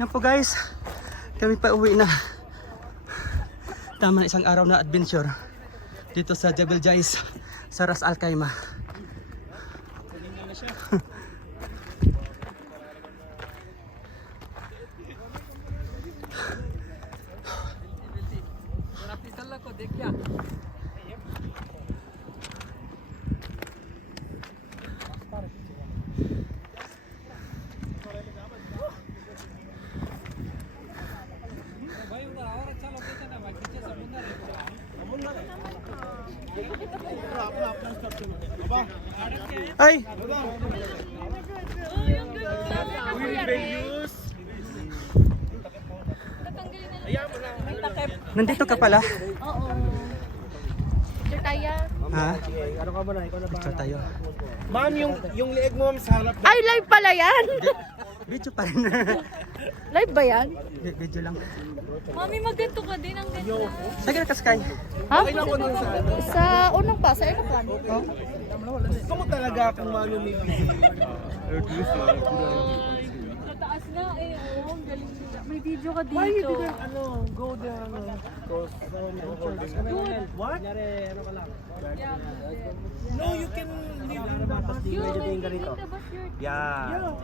Yan po guys, kami pa uwi na. Tama na isang araw na adventure dito sa Jebel Jais sa Ras Al Khaimah. Ay! Nandito ka pala? Oo. Picture tayo. Ha? Ano ka ba na? Ikaw na ba? Picture tayo. Ma'am, yung leeg mo ma'am sa harap. Ay, live pala yan. Video pa rin. Live ba yan? Video lang. Mami, magganto ka din ang ganda. Sige na ka Sky. Ha? Sa unang pa, sa aeroplano. Oh. Gusto mo talaga kung ano may Mataas na eh. Oo, ang galing nila. May video ka dito. Why you didn't go there What? No, you can live in the bus. You live in the bus. Yeah.